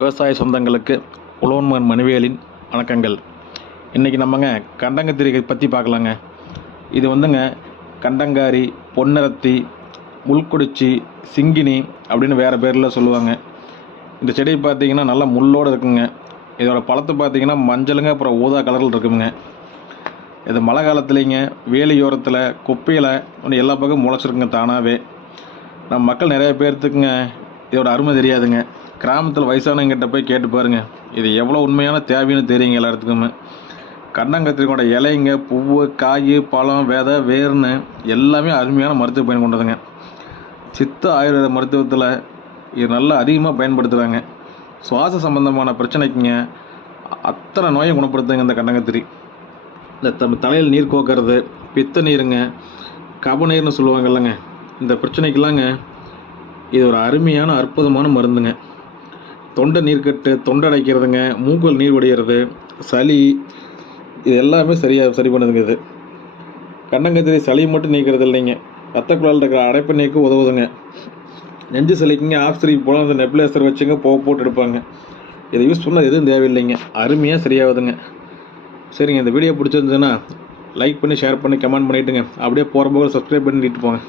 விவசாய சொந்தங்களுக்கு உழவன்மகன் மணிவேலின் வணக்கங்கள். இன்றைக்கி நம்மங்க கண்டங்கத்திரியை பற்றி பார்க்கலாங்க. இது வந்துங்க கண்டங்காரி, பொன்னரத்தி, முள்குடிச்சி, சிங்கினி அப்படின்னு வேறு பேரில் சொல்லுவாங்க. இந்த செடி பார்த்திங்கன்னா நல்லா முள்ளோடு இருக்குங்க. இதோட பழத்தை பார்த்திங்கன்னா மஞ்சளுங்க அப்புறம் ஊதா கலரில் இருக்குங்க. இது மழை காலத்துலேங்க வேலியோரத்தில் குப்பையில் எல்லா பக்கம் முளைச்சிருக்குங்க தானாகவே. நம்ம மக்கள் நிறைய பேர்த்துக்குங்க இதோட அருமை தெரியாதுங்க. கிராமத்தில் வயசானவங்கிட்ட போய் கேட்டு பாருங்கள், இது எவ்வளோ உண்மையான தேவைன்னு தெரியுங்க எல்லாத்துக்குமே. கண்டங்கத்திரிக்கோட இலைங்க, பூவு, காய், பழம், விதை, வேர்னு எல்லாமே அருமையான மருத்துவ பயன் கொண்டதுங்க. சித்த ஆயுர்வேத மருத்துவத்தில் இது நல்லா அதிகமாக பயன்படுத்துகிறாங்க. சுவாச சம்பந்தமான பிரச்சனைக்குங்க அத்தனை நோயை குணப்படுத்துங்க இந்த கண்டங்கத்திரி. இந்த தலையில் நீர் கோக்கிறது, பித்த நீருங்க, கப நீர்னு சொல்லுவாங்க இல்லைங்க, இந்த பிரச்சனைக்கெல்லாங்க இது ஒரு அருமையான அற்புதமான மருந்துங்க. தொண்டை நீர்க்கட்டு, தொண்டை அடைக்கிறதுங்க, மூக்கில் நீர் வடிகிறது, சளி, இது எல்லாமே சரி பண்ணுதுங்க. இது கண்டங்கத்திரி சளி மட்டும் நீக்கிறது இல்லைங்க, ரத்த குழாயில் இருக்கிற அடைப்பு நீக்க உதவுதுங்க. நெஞ்சு சளிக்குங்க ஆஸ்திரிக்கு போல அந்த நெப்லேசர் வச்சுங்க போட்டு எடுப்பாங்க. இதை யூஸ் பண்ணால் எதுவும் தேவையில்லைங்க, அருமையாக சரியாகுதுங்க. சரிங்க, இந்த வீடியோ பிடிச்சிருந்ததுன்னா லைக் பண்ணி, ஷேர் பண்ணி, கமெண்ட் பண்ணிவிட்டுங்க. அப்படியே போகிற போக சப்ஸ்கிரைப் பண்ணிட்டு போங்க.